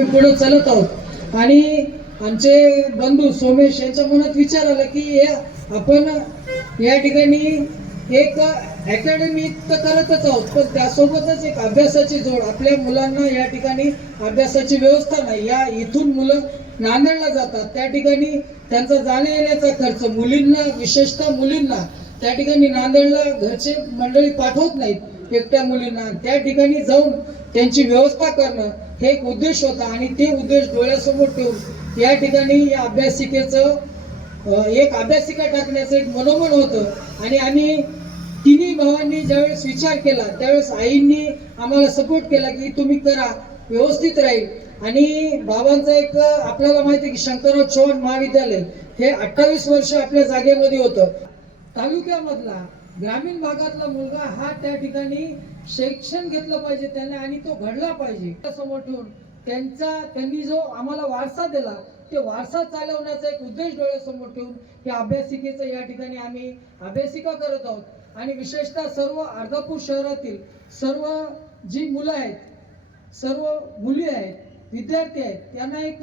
आम्ही पुढे चालत आहोत. आणि आमचे बंधू सोमेश यांच्या मनात विचार आला की हे आपण या ठिकाणी एक अकॅडमी तर करतच आहोत पण त्यासोबतच एक अभ्यासाची जोड. आपल्या मुलांना या ठिकाणी अभ्यासाची व्यवस्था नाही. या इथून मुलं नांदेडला जातात. त्या ठिकाणी त्यांचा जाण्या येण्याचा खर्च मुलींना विशेषतः मुलींना त्या ठिकाणी नांदेडला घरचे मंडळी पाठवत नाहीत एकट्या मुलींना. त्या ठिकाणी जाऊन त्यांची व्यवस्था करणं हे एक उद्देश होता आणि ते उद्देश डोळ्यासमोर ठेवून या ठिकाणी या अभ्यासिकेचं एक अभ्यासिका टाकण्याचं एक मनोमन होतं. आणि आम्ही तिन्ही भावांनी ज्यावेळेस विचार केला त्यावेळेस आईंनी आम्हाला सपोर्ट केला की तुम्ही करा व्यवस्थित राहील. आणि बाबांचं एक आपल्याला माहिती आहे की शंकरराव चव्हाण महाविद्यालय हे अठ्ठावीस वर्ष आपल्या जागेमध्ये होतं. तालुक्यामधला ग्रामीण भागातला मुलगा हा त्या ठिकाणी शिक्षण घेतलं पाहिजे त्याने आणि तो घडला पाहिजे. समोर ठेवून त्यांचा त्यांनी जो आम्हाला वारसा दिला ते वारसा चालवण्याचा एक उद्देश डोळ्यासमोर ठेवून या अभ्यासिकेचं या ठिकाणी आम्ही अभ्यासिका करत आहोत. आणि विशेषतः सर्व अर्धापूर शहरातील सर्व जी मुलं आहेत सर्व मुली आहेत विद्यार्थी आहेत त्यांना एक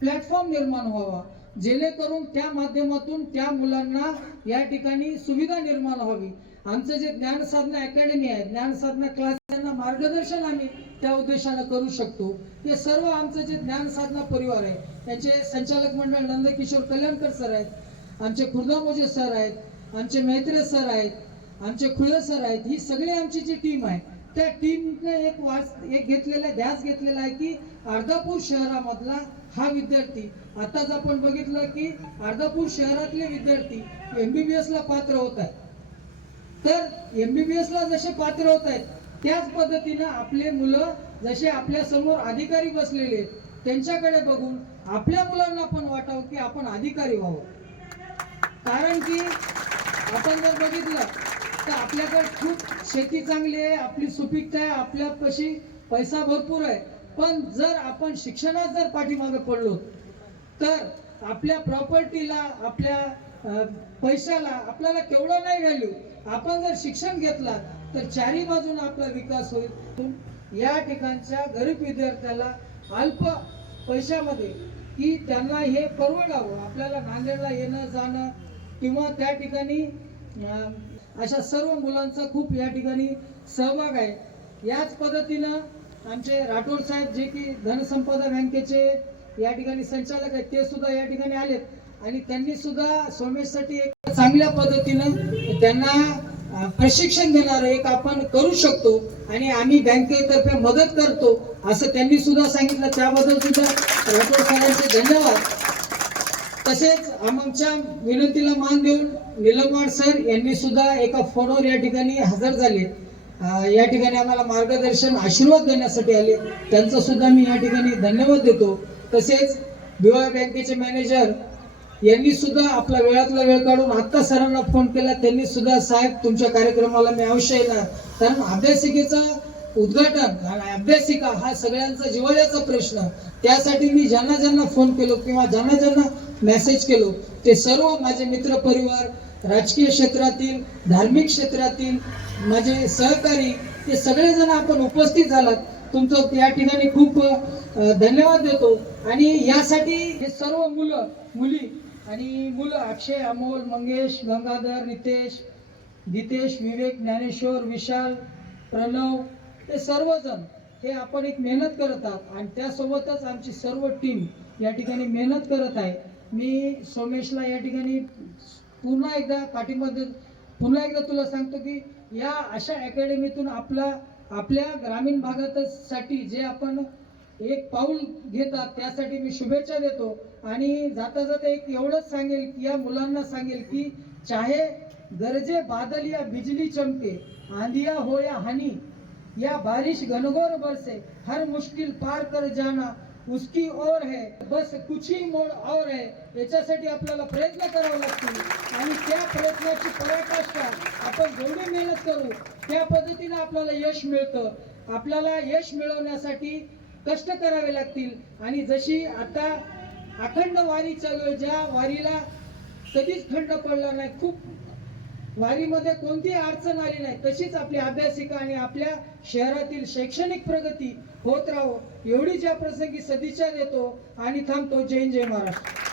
प्लॅटफॉर्म निर्माण व्हावा. जेणेकरून त्या माध्यमातून त्या मुलांना या ठिकाणी सुविधा निर्माण व्हावी. आमचं जे ज्ञान साधना अकॅडमी आहे ज्ञान साधना क्लास त्यांना मार्गदर्शन आम्ही त्या उद्देशानं करू शकतो. हे सर्व आमचं जे ज्ञान साधना परिवार आहे त्याचे संचालक मंडळ नंदकिशोर कल्याणकर सर आहेत आमचे खुर्दामोजे सर आहेत आमचे मैत्रे सर आहेत आमचे खुळे सर आहेत ही सगळी आमची जी टीम आहे त्या टीमने एक वाच एक घेतलेला ध्यास घेतलेला आहे की अर्धापूर शहरामधला हा विद्यार्थी आताच आपण बघितलं की अर्धापूर शहरातले विद्यार्थी एम बी बी ला पात्र होत आहेत. तर एमबीबीएस ला जसे पात्र होत आहेत त्याच पद्धतीनं आपले मुलं जसे आपल्यासमोर अधिकारी बसलेले आहेत त्यांच्याकडे बघून आपल्या मुलांना पण वाटावं की आपण अधिकारी व्हावं. कारण की आपण जर बघितलं तर आपल्याकडे खूप शेती चांगली आहे आपली सुपीकता आहे आपल्यापाशी पैसा भरपूर आहे. पण जर आपण शिक्षणात जर पाठीमागे पडलो तर आपल्या प्रॉपर्टीला आपल्या पैशाला आपल्याला केवढं नाही व्हॅल्यू आपण जर शिक्षण घेतला तर चारी बाजून आपला विकास होईल. या ठिकाणच्या गरीब विद्यार्थ्याला अल्प पैशामध्ये की त्यांना हे परवडावं आपल्याला नांदेडला येणं जाणं किंवा त्या ठिकाणी अशा सर्व मुलांचा खूप या ठिकाणी सहभाग आहे. याच पद्धतीनं आमचे राठोड साहेब जे की धनसंपदा बँकेचे या ठिकाणी संचालक आहेत ते सुद्धा या ठिकाणी आलेत. आणि त्यांनी सुद्धा सोमेशसाठी एक चांगल्या पद्धतीनं त्यांना प्रशिक्षण देणार एक आपण करू शकतो आणि आम्ही बँकेतर्फे मदत करतो असं त्यांनी सुद्धा सांगितलं. त्याबद्दल सुद्धा राठोड साहेबांचे धन्यवाद. तसेच आमच्या विनंतीला मान देऊन निलमवाड सर यांनी सुद्धा एका फोनवर या ठिकाणी हजर झाले. या ठिकाणी आम्हाला मार्गदर्शन आशीर्वाद देण्यासाठी आले. त्यांचा सुद्धा मी या ठिकाणी धन्यवाद देतो. तसेच विवाह बँकेचे मॅनेजर यांनी सुद्धा आपला वेळातला वेळ काढून आत्ता सरांना फोन केला. त्यांनी सुद्धा साहेब तुमच्या कार्यक्रमाला मी अवश्य येणार. कारण अभ्यासिकेचा उद्घाटन आणि अभ्यासिका हा सगळ्यांचा जिवाळ्याचा प्रश्न. त्यासाठी मी ज्यांना ज्यांना फोन केलो किंवा ज्यांना ज्यांना मेसेज केलो ते सर्व माझे मित्र परिवार राजकीय क्षेत्रातील धार्मिक क्षेत्रातील माझे सहकारी ते सगळेजण आपण उपस्थित झालात. तुमचं या ठिकाणी खूप धन्यवाद देतो. आणि यासाठी हे सर्व मुलं मुली आणि मुलं अक्षय अमोल मंगेश गंगाधर नितेश गीतेश विवेक ज्ञानेश्वर विशाल प्रणव हे सर्वजण हे आपण एक मेहनत करत आहात. आणि त्यासोबतच आमची सर्व टीम या ठिकाणी मेहनत करत आहे. मी सोमेशला या ठिकाणी पुन्हा एकदा पाठीमध्ये पुन्हा एकदा तुला सांगतो की या अशा अकॅडमीतून आपला आपल्या ग्रामीण भागातच साठी जे आपण एक पाऊल घेतात त्यासाठी मी शुभेच्छा देतो. आणि जाता जाता एक एवढंच सांगेल की या मुलांना सांगेल की चाहे गरजे बादल या बिजली चमके आंधिया हो या हानी या बारिश घनघोर बरसे हर मुश्किल पार कर जाना उसकी ओर है बस कुछ ही मोड और है याच्यासाठी आपल्याला प्रयत्न करावे लागतील. आणि त्या प्रयत्नाची पराकाष्ठा आपण जेवढी मेहनत करू त्या पद्धतीने आपल्याला यश मिळतं. आपल्याला यश मिळवण्यासाठी कष्ट करावे लागतील. आणि जशी आता अखंड वारी चालू ज्या वारीला कधीच खंड पडला नाही खूप वारीमध्ये कोणतीही अडचण आली नाही तशीच आपली अभ्यासिका आणि आपल्या शहरातील शैक्षणिक प्रगती होत राहो. एवढीच या प्रसंगी सदिच्छा देतो आणि थांबतो. जय जय महाराष्ट्र.